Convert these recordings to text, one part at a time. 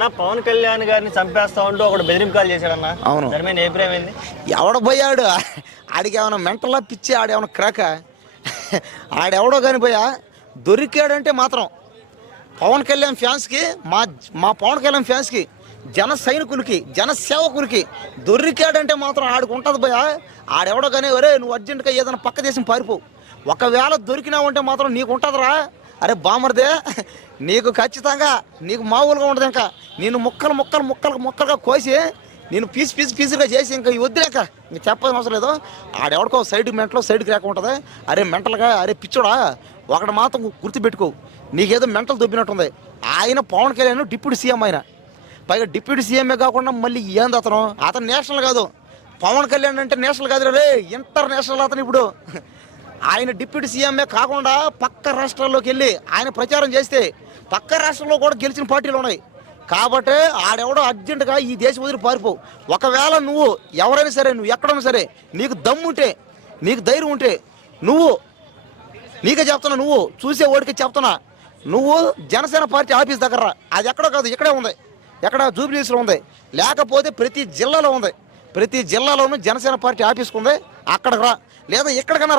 నా పవన్ కళ్యాణ్ గారిని చంపేస్తా ఉంటూ ఒకడు బెదిరింపుకాలు చేశాడన్న. అవును. దాని మీద అభిప్రాయం ఏంది? ఎవడ పోయాడు ఆడికి ఏమైనా మెంటల్లా పిచ్చి ఆడేమన్నా క్రాక ఆడెవడో కానీ పోయా దొరికాడంటే మాత్రం పవన్ కళ్యాణ్ ఫ్యాన్స్కి మా పవన్ కళ్యాణ్ ఫ్యాన్స్కి జన సైనికులకి జన సేవకులకి దొరికాడంటే మాత్రం ఆడికి ఉంటుంది పోయా. ఆడెవడో కానీ ఒరే నువ్వు అర్జెంటుగా ఏదైనా పక్క దేశం పారిపోవు, ఒకవేళ దొరికినావంటే మాత్రం నీకు ఉంటుందిరా. అరే బామర్దే నీకు ఖచ్చితంగా నీకు మామూలుగా ఉండదు. ఇంకా నేను ముక్కలుగా కోసి నేను పీసుగా చేసి ఇంకా వద్దులేక ఇంక చెప్పాల్సిన అవసరం లేదు. ఆడెవడికో సైడ్కి రేక ఉంటుంది. అరే మెంటల్గా అరే పిచ్చోడా ఒకటి మాత్రం గుర్తుపెట్టుకో, నీకేదో మెంటల్ దొబ్బినట్టుంది. ఆయన పవన్ కళ్యాణ్ డిప్యూటీ సీఎం, ఆయన పైగా డిప్యూటీ సీఎంఏ కాకుండా మళ్ళీ ఏంది అతను నేషనల్ కాదు. పవన్ కళ్యాణ్ అంటే నేషనల్ కాదు రే, ఇంటర్నేషనల్ అతను. ఇప్పుడు ఆయన డిప్యూటీ సీఎంఏ కాకుండా పక్క రాష్ట్రాల్లోకి వెళ్ళి ఆయన ప్రచారం చేస్తే పక్క రాష్ట్రంలో కూడా గెలిచిన పార్టీలు ఉన్నాయి. కాబట్టి ఆడెవడో అర్జెంటుగా ఈ దేశం వదిలి పారిపోవు. ఒకవేళ నువ్వు ఎవరైనా సరే, నువ్వు ఎక్కడైనా సరే, నీకు దమ్ముంటే నీకు ధైర్యం ఉంటే నీకే చెప్తున్నా, నువ్వు చూసే ఓడికి చెప్తున్నా, నువ్వు జనసేన పార్టీ ఆఫీస్ దగ్గర రా. అది ఎక్కడో కాదు, ఇక్కడే ఉంది. ఎక్కడ జూబ్లీస్లో ఉంది, లేకపోతే ప్రతి జిల్లాలో ఉంది. ప్రతి జిల్లాలోనూ జనసేన పార్టీ ఆఫీస్కి ఉంది. అక్కడికి రా, లేదా ఎక్కడికన్నా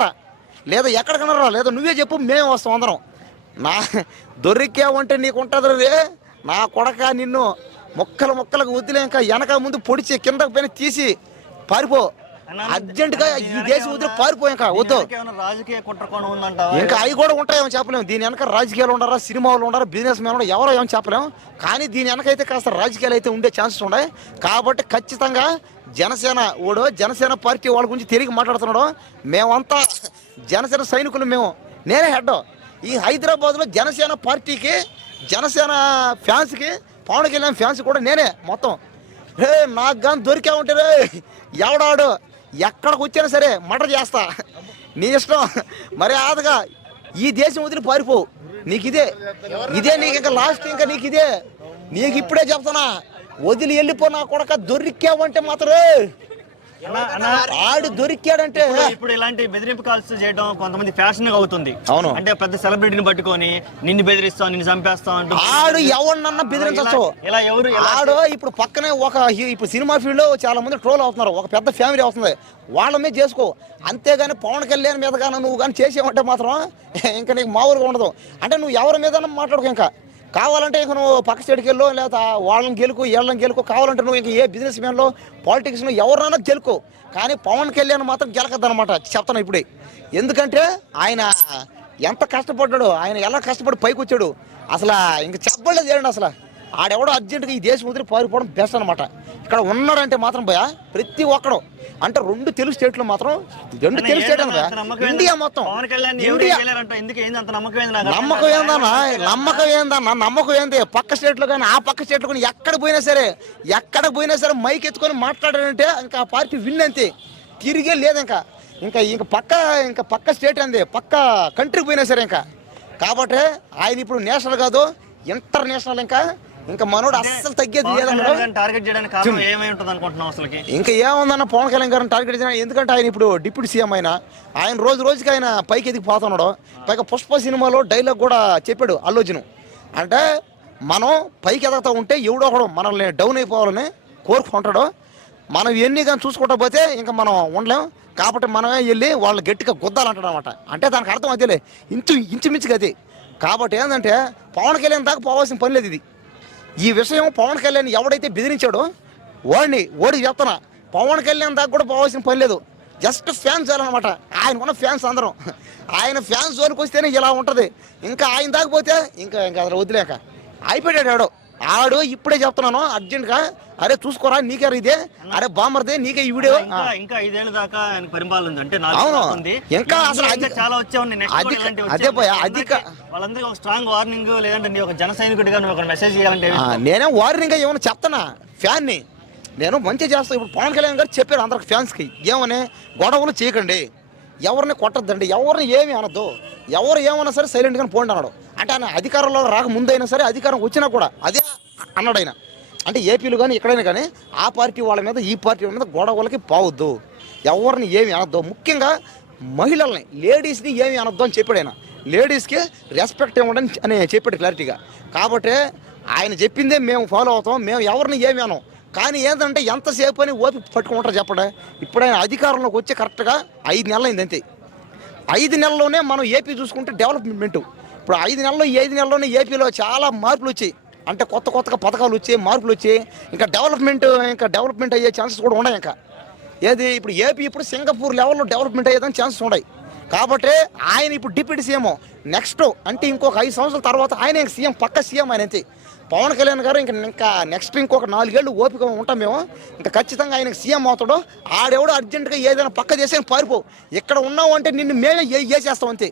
రా, లేదా నువ్వే చెప్పు, మేము వస్తాం అందరం. నా దొరికావంటే నీకు ఉంటుంది రే నా కొడక, నిన్ను ముక్కలకు వదిలే ఇంకా వెనక ముందు పొడిచి కిందకు పైన తీసి పారిపో అర్జెంటుగా, ఈ దేశం వదిలి పారిపో. ఇంకా వద్దు, ఇంకా అవి కూడా ఉంటాయేమో చెప్పలేము. దీని వెనక రాజకీయాలు ఉండరా, సినిమాలు ఉండరా, బిజినెస్ మ్యాన్ ఉండరా, ఎవరో ఏమో చెప్పలేము. కానీ దీని వెనకైతే కాస్త రాజకీయాలు అయితే ఉండే ఛాన్సెస్ ఉన్నాయి. కాబట్టి ఖచ్చితంగా జనసేన పార్టీ వాళ్ళ గురించి తిరిగి మాట్లాడుతున్నాడు. మేమంతా జనసేన సైనికులు, నేనే హెడ్. ఈ హైదరాబాద్లో జనసేన పార్టీకి, జనసేన ఫ్యాన్స్కి, పవన్ కళ్యాణ్ ఫ్యాన్స్ కూడా నేనే మొత్తం. రే నాకు కానీ దొరికా ఉంటే రే ఎవడాడు ఎక్కడికి వచ్చినా సరే మర్డర్ చేస్తా, నీ ఇష్టం. మరి ఆదగా ఈ దేశం వదిలి పారిపోవు. నీకు ఇదే నీకు ఇంకా లాస్ట్, ఇంకా నీకు ఇదే. నీకు ఇప్పుడే చెప్తానా, వదిలి వెళ్ళిపో నా కొడక. దొరికావంటే మాత్రం ఆడు దొరికాడంటే. ఇప్పుడు ఇలాంటి బెదిరింపు కాల్స్ చేయడం కొంతమంది ఫ్యాషన్ అవుతుంది. అవును, అంటే పెద్ద సెలబ్రిటీని పట్టుకొని నిన్ను బెదిరిస్తాం, నిన్ను చంపేస్తాం అంటూ ఆడు ఎవరినన్నా బెదిరించచ్చు. ఇలా ఎవరు ఆడు ఇప్పుడు పక్కనే ఇప్పుడు సినిమా ఫీల్డ్ లో చాలా మంది ట్రోల్ అవుతున్నారు, ఒక పెద్ద ఫ్యామిలీ అవుతుంది, వాళ్ళ మీద చేసుకో. అంతేగాని పవన్ కళ్యాణ్ మీద కానీ నువ్వు కానీ చేసేవంటే మాత్రం ఇంకా నీకు మామూలుగా ఉండదు. అంటే నువ్వు ఎవరి మీద మాట్లాడుకో. ఇంకా కావాలంటే ఇంక నువ్వు పక్క స్టేట్కి వెళ్ళు, లేదా వాళ్ళని వీళ్ళని గెలుకో. కావాలంటే నువ్వు ఇంకా ఏ బిజినెస్ మ్యాన్లో, పాలిటిక్స్లో ఎవరైనా గెలుకో. కానీ పవన్ కళ్యాణ్ మాత్రం గెలకద్దనమాట, చెప్తాను ఇప్పుడే. ఎందుకంటే ఆయన ఎంత కష్టపడ్డాడు, ఆయన ఎలా కష్టపడి పైకి వచ్చాడు అసలు ఇంక చెప్పలేదు చేయండి. అసలు ఆడెవడో అర్జెంటుగా ఈ దేశం వదిలి పారిపోవడం బెస్ట్ అనమాట. ఇక్కడ ఉన్నాడంటే మాత్రం భయ ప్రతి ఒక్కడు, అంటే 2 తెలుగు స్టేట్లు మాత్రం, 2 తెలుగు స్టేట్ అనగా ఇండియా మొత్తం. నమ్మకం ఏంది పక్క స్టేట్లో కానీ ఆ పక్క స్టేట్లో కానీ ఎక్కడ పోయినా సరే మైక్ ఎత్తుకొని మాట్లాడాడంటే ఇంకా ఆ పార్టీ విన్ అంతే, తిరిగే లేదు. ఇంకా పక్క స్టేట్ అంది, పక్క కంట్రీకి పోయినా సరే ఇంకా. కాబట్టి ఆయన ఇప్పుడు నేషనల్ కాదు, ఇంటర్నేషనల్. ఇంకా మనోడు అస్సలు తగ్గేది లేదన్నాడు. ఇంకా ఏముందన్న పవన్ కళ్యాణ్ గారిని టార్గెట్ చేసిన, ఎందుకంటే ఆయన ఇప్పుడు డిప్యూటీ సీఎం. ఆయన రోజుకి ఆయన పైకి ఎదిగిపోతున్నాడు. పైగా పుష్ప సినిమాలో డైలాగ్ కూడా చెప్పాడు అల్లు అర్జున్. అంటే మనం పైకి ఎదుగుతూ ఉంటే ఎవడో ఒకడు మనల్ని డౌన్ అయిపోవాలని కోరుకుంటాడు. మనం ఎన్ని కానీ చూసుకుంటా పోతే ఇంకా మనం ఉండలేం. కాబట్టి మనమే వెళ్ళి వాళ్ళు గట్టిగా గుద్దాలంటాడు అనమాట. అంటే దానికి అర్థం అదేలే, ఇంచుమించుగా అది. కాబట్టి ఏంటంటే పవన్ కళ్యాణ్ దాకా పోవాల్సిన పని లేదు ఇది. ఈ విషయం పవన్ కళ్యాణ్ ఎవడైతే బెదిరించాడో ఓడికి చెప్తున్నా, పవన్ కళ్యాణ్ దాకా కూడా పోవాల్సిన పని లేదు. జస్ట్ ఫ్యాన్స్ చాలన్నమాట. ఆయనకున్న ఫ్యాన్స్ అందరం, ఆయన ఫ్యాన్స్ జోలికి వస్తేనే ఇలా ఉంటుంది. ఇంకా ఆయన దాకపోతే ఇంకా అసలు వదిలేక అయిపోయాడు ఆడు. ఇప్పుడే చెప్తున్నాను అర్జెంట్గా, అరే చూసుకోరా నీకే ఇదే, అరే బామర్దే నీకే ఈ వీడియో. ఇంకా 5 ఏళ్ళ దాకా పరిపాలన ఉంది. అంటే అవును, ఇంకా అసలు చాలా వచ్చే అదే పోయా. వాళ్ళందరికీ ఒక స్ట్రాంగ్ వార్నింగ్, లేదంటే ఒక జన సైనికుడిగా నువ్వు ఒక మెసేజ్ చేయాలంటే నేనే వార్నింగ్ ఏమైనా చెప్తానా ఫ్యాన్ని, నేను మంచిగా చేస్తాను. ఇప్పుడు పవన్ కళ్యాణ్ గారు చెప్పారు అందరికి ఫ్యాన్స్కి, ఏమని గొడవలు చేయకండి, ఎవరిని కొట్టద్దండి, ఎవరిని ఏమి అనొద్దు, ఎవరు ఏమన్నా సరే సైలెంట్గానే పోండి అన్నాడు. అంటే ఆయన అధికారంలో రాక ముందైనా సరే, అధికారం వచ్చినా కూడా అదే అన్నాడు ఆయన. అంటే ఏపీలో కానీ ఎక్కడైనా కానీ ఆ పార్టీ వాళ్ళ మీద ఈ పార్టీ వాళ్ళ మీద గొడవలకి పోవద్దు, ఎవరిని ఏమి అనొద్దు, ముఖ్యంగా మహిళల్ని, లేడీస్ని ఏమి అనొద్దు అని చెప్పాడు ఆయన. లేడీస్కి రెస్పెక్ట్ ఇవ్వండి అని చెప్పాడు క్లారిటీగా. కాబట్టి ఆయన చెప్పిందే మేము ఫాలో అవుతాం, మేము ఎవరిని ఏమేనం. కానీ ఏంటంటే ఎంతసేపు అని ఓపిక పట్టుకుంటారు చెప్పండి. ఇప్పుడు ఆయన అధికారంలోకి వచ్చి కరెక్ట్గా 5 నెలలు అయింది అంతే. 5 నెలల్లోనే మనం ఏపీ చూసుకుంటే డెవలప్మెంట్. ఇప్పుడు 5 నెలల్లో 5 నెలల్లోనే ఏపీలో చాలా మార్పులు వచ్చాయి. అంటే కొత్తగా పథకాలు వచ్చాయి, మార్పులు వచ్చాయి. ఇంకా డెవలప్మెంట్ అయ్యే ఛాన్సెస్ కూడా ఉన్నాయి. ఇంకా ఏది ఇప్పుడు ఏపీ ఇప్పుడు సింగపూర్ లెవెల్లో డెవలప్మెంట్ అయ్యేదానికి ఛాన్సెస్ ఉన్నాయి. కాబట్టి ఆయన ఇప్పుడు డిప్యూటీ సీఎం నెక్స్ట్ అంటే ఇంకొక 5 సంవత్సరాల తర్వాత ఆయన సీఎం, పక్క సీఎం ఆయన అంతే. పవన్ కళ్యాణ్ గారు ఇంకా నెక్స్ట్ ఇంకొక 4 ఏళ్ళు ఓపిక ఉంటాం మేము. ఇంకా ఖచ్చితంగా ఆయనకు సీఎం అవుతాడు. ఆడెవడో అర్జెంటుగా ఏదైనా పక్క చేసి పారిపోవు. ఇక్కడ ఉన్నావు అంటే నిన్ను మేమే చేసేస్తాం అంతే.